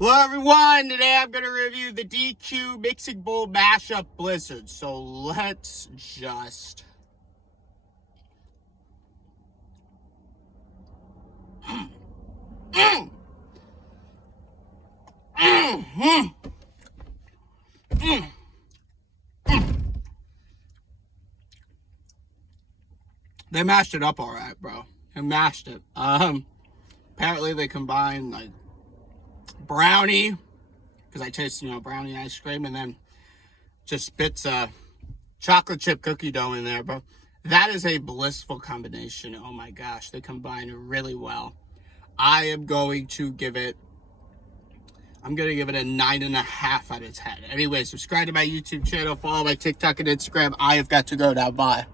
Hello everyone, today I'm going to review the DQ Mixing Bowl Mashup Blizzard. So let's just... They mashed it up alright, bro. They mashed it. Apparently they combined like brownie, because I taste, brownie ice cream, and then just bits of chocolate chip cookie dough in there, bro. That is a blissful combination. Oh my gosh, they combine really well. I'm going to give it a 9.5 out of 10. Anyway, subscribe to my YouTube channel, follow my TikTok and Instagram. I have got to go now. Bye.